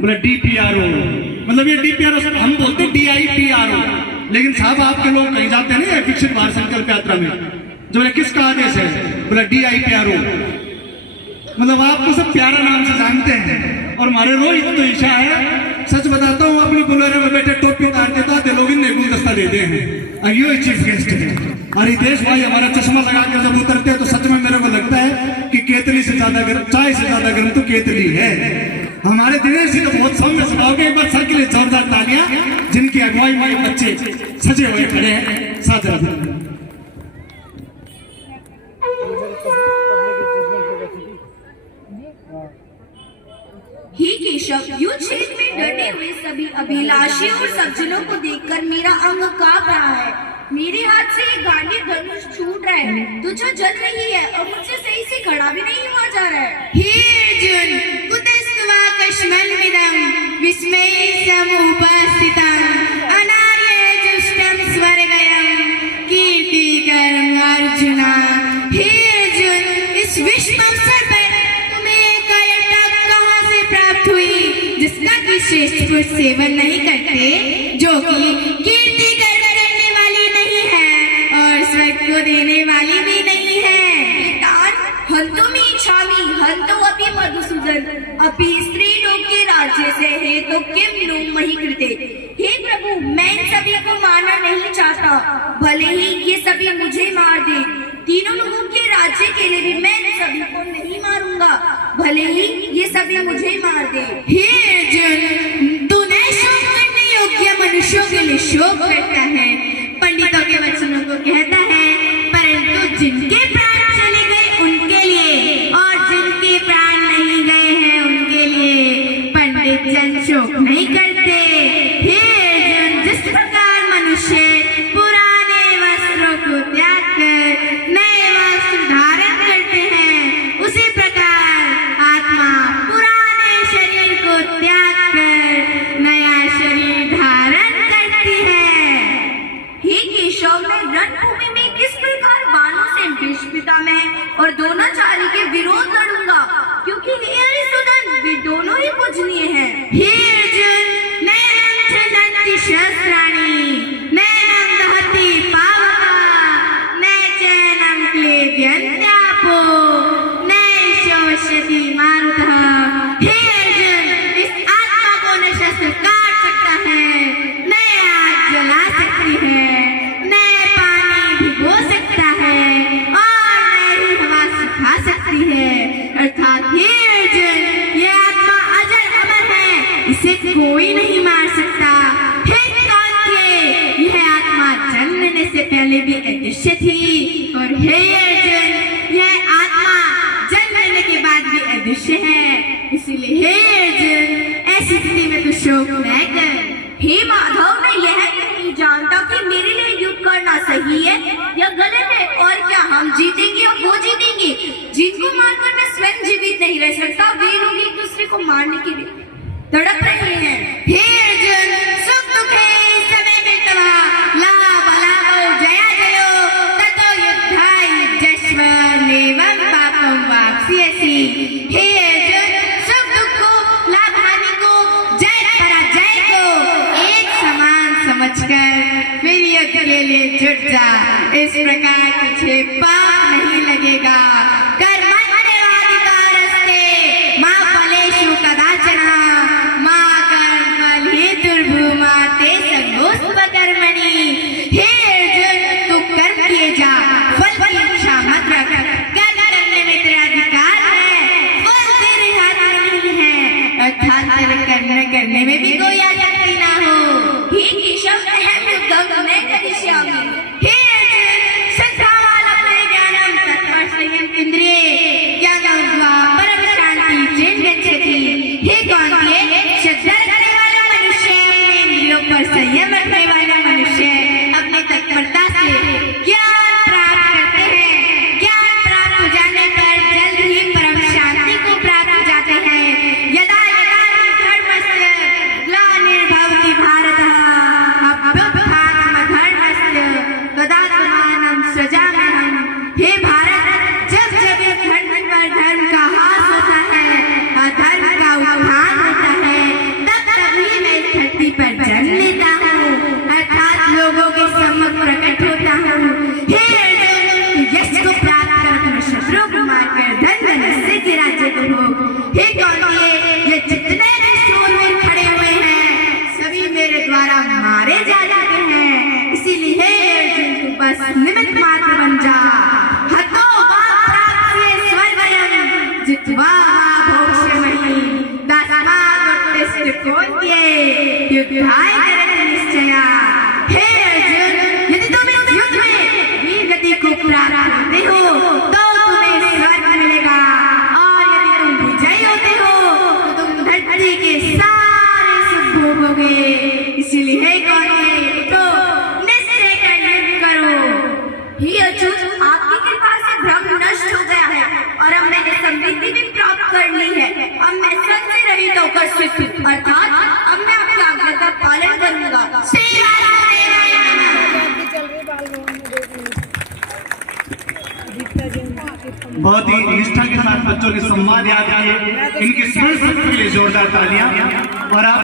बोला DPRO, मतलब ये DPRO हम बोलते हैं DIPRO, लेकिन साहब आपके लोग कहीं जाते हैं ना विकसित भारत संकल्प यात्रा में, जो बोले किसका आदेश है, बोला DIPRO, मतलब आपको सब प्यारा नाम से जानते हैं। और हमारे रोहित तो ईशा है, सच बताता हूँ अपनी बुलेरो में बैठे टोपी उतार देता थे लोग, इन्हें गुलदस्ता देते हैं। और ये चीफ गेस्ट है और रितेश भाई हमारा चश्मा लगा के जब उतरते हैं तो सच में मेरे को लगता है कि केतली से ज्यादा गर्म, चाय से ज्यादा गर्म तो केतली है। हमारे दिनेश जी तो बहुत सौम्य स्वभाव के, एक बार सर के लिए जोरदार तालियां, जिनकी अगुवाई में बच्चे सजे हुए खड़े हैं साथ रहते। हे केशव, युद्ध क्षेत्र में डटे हुए सभी अभिलाषियों और सज्जनों को देखकर मेरा अंग कांप रहा है। मेरे हाथ से एक गांडी धनुष छूट रहा है, त्वचा जल रही है और मुझसे सही से खड़ा भी नहीं हुआ जा रहा है। हे अर्जुन, कुतस्त्वा कश्मलमिदं विस्मये समुपस्थितं अनार्य जुष्टं स्वर्गयं कीर्तिकरं अर्जुन। हे अर्जुन, इस विश्व अवसर पर जिसका कि श्रेष्ठ पुरुष सेवन नहीं करते, जो कि कीर्ति करने वाली नहीं है और स्वर्ग को देने वाली भी नहीं है। हंतो में इच्छामि हंतो अपि मधुसूदन अपि स्त्री लोग के राज्य से है तो किम नो मही कृते। हे प्रभु, मैं इन सभी को मारना नहीं चाहता, भले ही ये सभी मुझे मार दे। तीनों लोगों के राज्य के लिए भी मैं सभी को नहीं मारूंगा, भले ही ये सभी मुझे मार दे। हे अर्जुन, तू न शोक करने योग्य मनुष्यों के लिए शोक करता है, पंडितों के वचनों को कहता है, परंतु जिनके प्राण चले गए उनके लिए और जिनके प्राण नहीं गए हैं उनके लिए पंडित जन शोक नहीं करते। हे अर्जुन, जिस प्रकार मनुष्य पुराने वस्त्रों को त्याग कर नए वस्त्र धारण करते हैं, उसी प्रकार आत्मा पुराने शरीर को त्याग कर नया शरीर धारण करती है। हे केशव, मैं रणभूमि में किस प्रकार बाणों से भीष्म मैं और द्रोणाचार्य के विरोध लड़ूंगा, क्योंकि हे हरिसूदन, वे दोनों ही पूजनीय हैं। हे अर्जुन, नैनं छन्दन्ति शस्त्राणि नैनं दहति पावकः न चैनं क्लेद्यन्त्यापो न शोष्यति मारुतः। हे अर्जुन, इस आत्मा को न शस्त्र काट सकता है, न आग जला सकती है, न पानी भिगो सकता है और न ही हवा सुखा सकती है। अर्थात हे अर्जुन, यह आत्मा अजर अमर है, इसे कोई नहीं मार सकता। हे कांत्य, यह आत्मा जन्म लेने से पहले भी अदृश्य थी और हे अर्जुन, यह आत्मा जन्म लेने के बाद भी अदृश्य है, इसलिए हे अर्जुन, ऐसी स्थिति में तू शोक न कर। हे माधव, मैं यह नहीं जानता कि मेरे लिए युद्ध करना सही है या गलत है, और क्या हम जीतेंगे और वो जीतेंगे। जिनको मारकर मैं स्वयं जीवित नहीं रह सकता, वे लोग एक दूसरे को मारने के लिए तड़प रहे हैं। हे अर्जुन, सुख दुखे समय मिलतवा लाभ अलाभो जया जयो ततो युद्धाय युज्यस्व नैवं पापं वाप्स्यसि। हे अर्जुन, सुख दुख को, लाभ हानि को, जय पराजय को एक समान समझकर फिर युद्ध के लिए जुट जा। इस प्रकार तुझे पाप नहीं लगेगा। कर्मण्येवाधिकारस्ते मा फलेषु कदाचन मा कर्मफलहेतुर्भूमा वाह वाह भोक्ष्यमहि दास्मादुत्तिष्ठ कौन्तेय युद्धाय करत निश्चया। हे अर्जुन, यदि तुम इस युद्ध में वीर गति को प्राप्त करते हो तो तुम्हें स्वर्ग मिलेगा, और यदि तुम विजयी होते हो तो तुम धरती के सारे सुख भोगोगे। इसीलिए कौन्तेय तो निश्चय कर युद्ध करो। हे अर्जुन, आपकी कृपा से भ्रम नष्ट हो गया है और अब मैंने समृद्धि भी प्राप्त कर ली है। अब मैं सबसे रहित होकर सुख, अर्थात अब मैं आपकी आज्ञा का पालन करूंगा। श्री राम बहुत ही निष्ठा के साथ बच्चों ने संवाद याद किए। इनके स्मरण शक्ति के लिए जोरदार तालियां। और आप